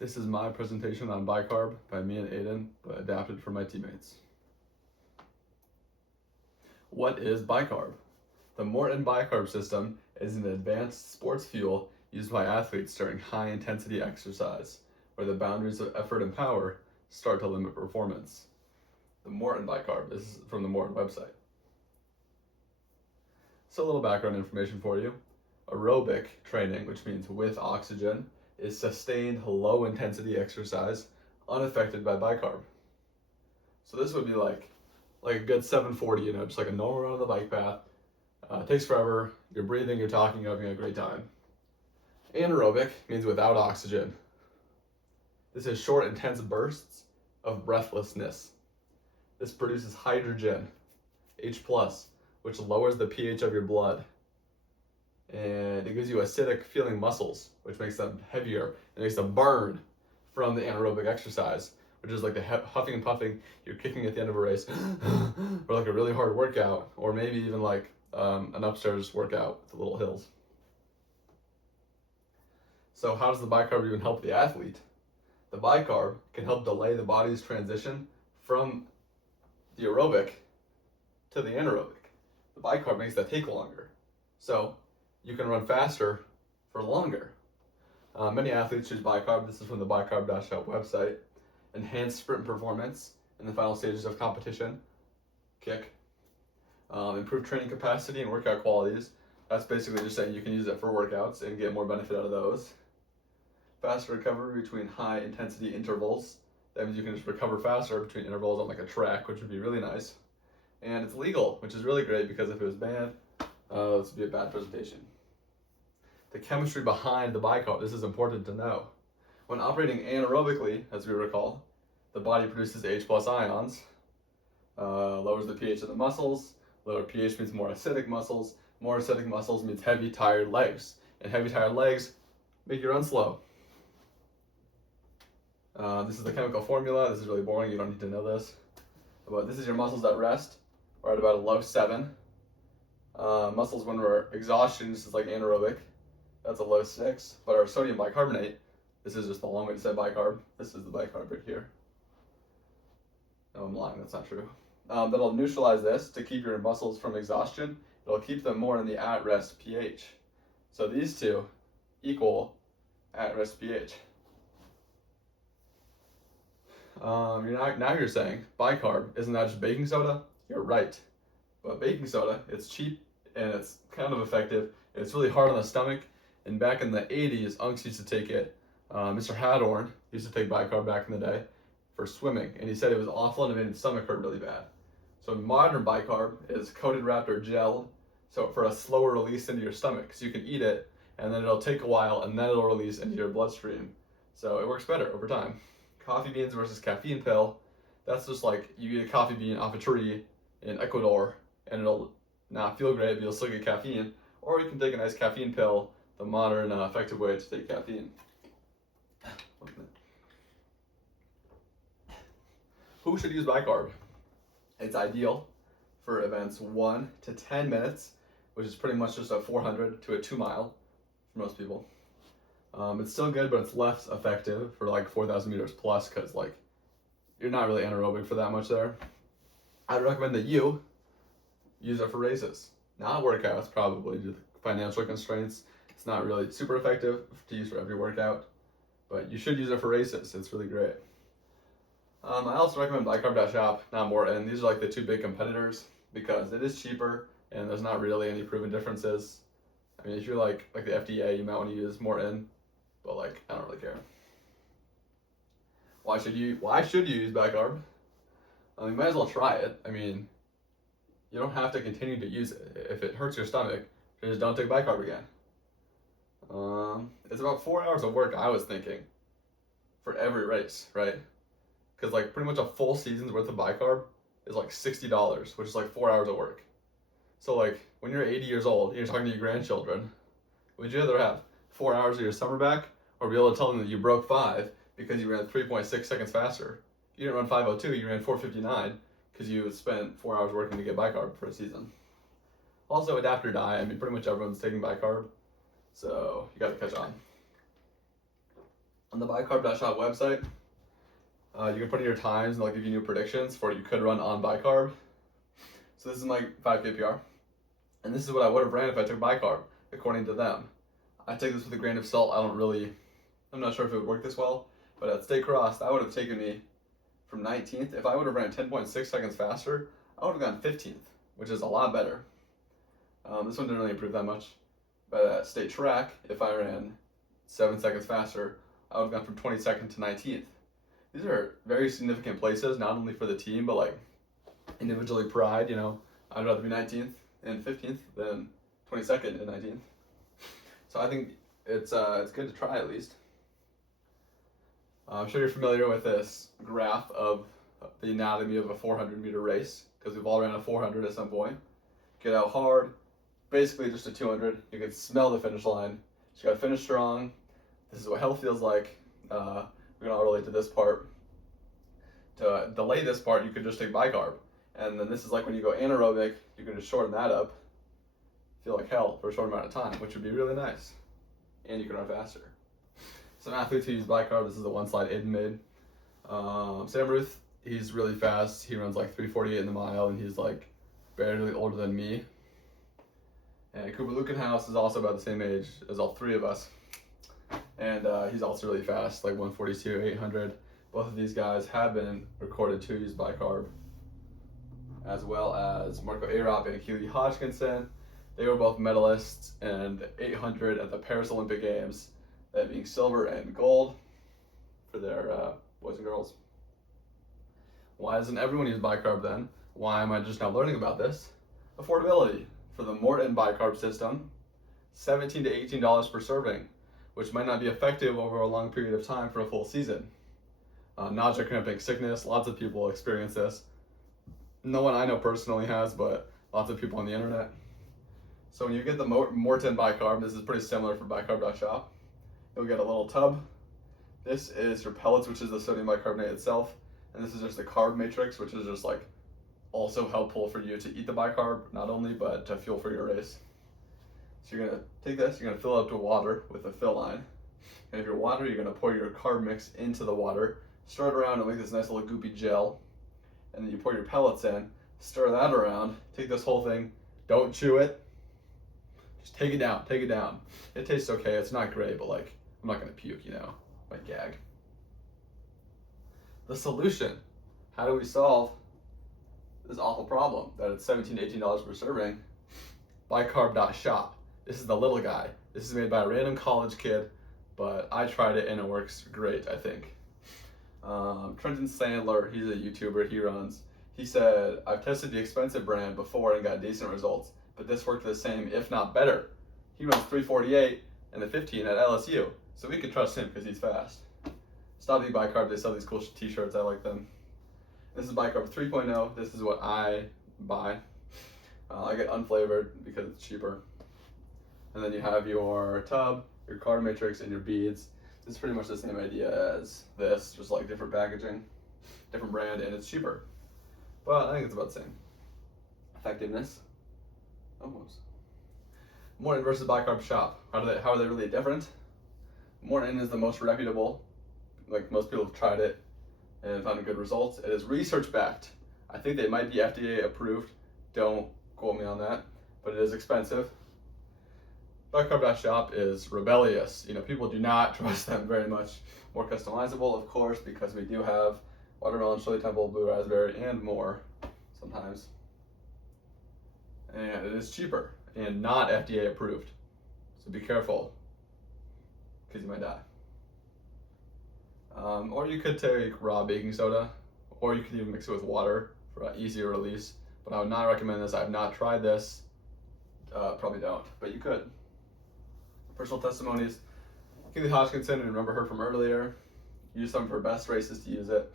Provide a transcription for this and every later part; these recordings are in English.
This is my presentation on bicarb by me and Aiden, but adapted for my teammates. What is bicarb? The Morton bicarb system is an advanced sports fuel used by athletes during high-intensity exercise, where the boundaries of effort and power start to limit performance. The Morton bicarb, this is from the Morton website. So a little background information for you. Aerobic training, which means with oxygen, is sustained low-intensity exercise unaffected by bicarb. So this would be like a good 740, just like a normal run on the bike path. It takes forever. You're breathing, you're talking, you're having a great time. Anaerobic means without oxygen. This is short, intense bursts of breathlessness. This produces hydrogen, H+, which lowers the pH of your blood. And it gives you acidic feeling muscles, which makes them heavier. It makes them burn from the anaerobic exercise, which is like the huffing and puffing you're kicking at the end of a race, or like a really hard workout, or maybe even like an upstairs workout with the little hills. So how does the bicarb even help the athlete? The bicarb can help delay the body's transition from the aerobic to the anaerobic. The bicarb makes that take longer. So you can run faster for longer. Many athletes choose bicarb. This is from the bicarb.shop website. Enhance sprint performance in the final stages of competition. Kick. Improve training capacity and workout qualities. That's basically just saying you can use it for workouts and get more benefit out of those. Faster recovery between high intensity intervals. That means you can just recover faster between intervals on like a track, which would be really nice. And it's legal, which is really great because if it was banned, this would be a bad presentation. The chemistry behind the bicarb, this is important to know. When operating anaerobically, as we recall, the body produces H+ ions, lowers the pH of the muscles. Lower pH means more acidic muscles. More acidic muscles means heavy, tired legs. And heavy, tired legs make you run slow. This is the chemical formula. This is really boring. You don't need to know this. But this is your muscles at rest, or at about a low 7. Muscles when we're exhaustion, this is like anaerobic. That's a low 6. But our sodium bicarbonate, this is just the long way to say bicarb. This is the bicarb right here. No, I'm lying. That's not true. That'll neutralize this to keep your muscles from exhaustion. It'll keep them more in the at-rest pH. So these two equal at-rest pH. Now you're saying bicarb, isn't that just baking soda? You're right. But baking soda, it's cheap and it's kind of effective. It's really hard on the stomach. And back in the 80s, unks used to take it. Mr. Hadorn used to take bicarb back in the day for swimming. And he said it was awful and it made his stomach hurt really bad. So modern bicarb is coated, wrapped, or gelled. So for a slower release into your stomach. So you can eat it and then it'll take a while and then it'll release into your bloodstream. So it works better over time. Coffee beans versus caffeine pill. That's just like you eat a coffee bean off a tree in Ecuador and it'll not feel great, but you'll still get caffeine. Or you can take a nice caffeine pill, the modern effective way to take caffeine. Who should use bicarb? It's ideal for events 1 to 10 minutes, which is pretty much just a 400 to a 2 mile for most people. It's still good, but it's less effective for like 4,000 meters plus because like you're not really anaerobic for that much there. I'd recommend that you use it for races, not workouts probably due to financial constraints. It's not really super effective to use for every workout, but you should use it for races. It's really great. I also recommend bicarb.shop, not Morton. These are like the two big competitors because it is cheaper and there's not really any proven differences. I mean, if you're like the FDA, you might want to use Morton, but like I don't really care. Why should you use bicarb? You might as well try it. I mean, you don't have to continue to use it. If it hurts your stomach, then just don't take bicarb again. It's about 4 hours of work, I was thinking, for every race, right? Because like pretty much a full season's worth of bicarb is like $60, which is like 4 hours of work. So like when you're 80 years old and you're talking to your grandchildren, would you rather have 4 hours of your summer back or be able to tell them that you broke 5 because you ran 3.6 seconds faster? You didn't run 5:02, you ran 4:59 because you spent 4 hours working to get bicarb for a season. Also, adapt or die. I mean, pretty much everyone's taking bicarb, so you got to catch on. On the bicarb.shop website, you can put in your times and they'll give you new predictions for what you could run on bicarb. So this is my 5K PR, and this is what I would have ran if I took bicarb, according to them. I take this with a grain of salt. I'm not sure if it would work this well, but at State Cross, that would have taken me from 19th. If I would have ran 10.6 seconds faster, I would have gone 15th, which is a lot better. This one didn't really improve that much, but at State Track, if I ran 7 seconds faster, I would have gone from 22nd to 19th. These are very significant places, not only for the team, but like individually pride, I'd rather be 19th and 15th than 22nd and 19th. So I think it's good to try at least. I'm sure you're familiar with this graph of the anatomy of a 400-meter race, because we've all ran a 400 at some point. Get out hard, basically just a 200. You can smell the finish line. So you gotta finish strong. This is what health feels like. We can all relate to this part. To delay this part, you could just take bicarb. And then this is like when you go anaerobic, you can just shorten that up. Feel like hell for a short amount of time, which would be really nice. And you can run faster. Some athletes who use bicarb, this is the one slide Aiden made. Sam Ruth, he's really fast. He runs like 3:48 in the mile, and he's like barely older than me. And Cooper Lukenhaus is also about the same age as all three of us. And he's also really fast, like 142, 800. Both of these guys have been recorded to use bicarb, as well as Marco Arop and Keely Hodgkinson. They were both medalists in 800 at the Paris Olympic Games, that being silver and gold for their boys and girls. Why doesn't everyone use bicarb then? Why am I just now learning about this? Affordability. For the Morton bicarb system, $17 to $18 per serving, which might not be effective over a long period of time for a full season. Nausea, cramping, sickness, lots of people experience this. No one I know personally has, but lots of people on the internet. So when you get the Morton bicarb, this is pretty similar for bicarb.shop. You'll get a little tub. This is your pellets, which is the sodium bicarbonate itself. And this is just the carb matrix, which is just like also helpful for you to eat the bicarb, not only, but to fuel for your race. So you're gonna take this, you're gonna fill it up to water with a fill line. And if your water, you're gonna pour your carb mix into the water, stir it around and make this nice little goopy gel. And then you pour your pellets in, stir that around, take this whole thing, don't chew it, just take it down, take it down. It tastes okay, it's not great, but like, I'm not gonna puke, like gag. The solution, how do we solve this awful problem that it's $17 to $18 per serving? Bicarb.shop. This is the little guy. This is made by a random college kid, but I tried it and it works great, I think. Trenton Sandler, he's a YouTuber, he said, I've tested the expensive brand before and got decent results, but this worked the same, if not better. He runs 3:48 and the 15 at LSU, so we can trust him because he's fast. Stop eating bicarb, they sell these cool t-shirts, I like them. This is bicarb 3.0, this is what I buy. I get unflavored because it's cheaper. And then you have your tub, your carb matrix, and your beads. It's pretty much the same idea as this, just like different packaging, different brand, and it's cheaper. But I think it's about the same. Effectiveness, almost. Morton versus bicarb shop. How are they really different? Morton is the most reputable. Like, most people have tried it and found good results. It is research backed. I think they might be FDA approved. Don't quote me on that, but it is expensive. Bicarb.shop is rebellious. People do not trust them very much. More customizable, of course, because we do have watermelon, chili temple, blue raspberry, and more sometimes. And it is cheaper and not FDA approved. So be careful, because you might die. Or you could take raw baking soda, or you could even mix it with water for an easier release. But I would not recommend this. I have not tried this. Probably don't, but you could. Personal testimonies. Keely Hodgkinson, and remember her from earlier, used some of her best races to use it.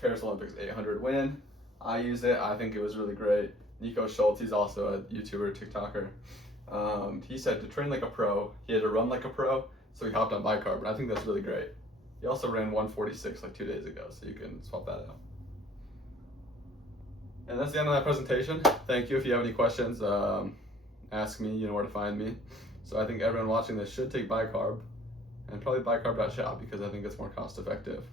Paris Olympics 800 win. I use it. I think it was really great. Nico Schultz, he's also a YouTuber, TikToker. He said to train like a pro, he had to run like a pro, so he hopped on bicarb, and I think that's really great. He also ran 146 like 2 days ago, so you can swap that out. And that's the end of that presentation. Thank you. If you have any questions, ask me, you know where to find me. So I think everyone watching this should take bicarb, and probably bicarb.shop because I think it's more cost effective.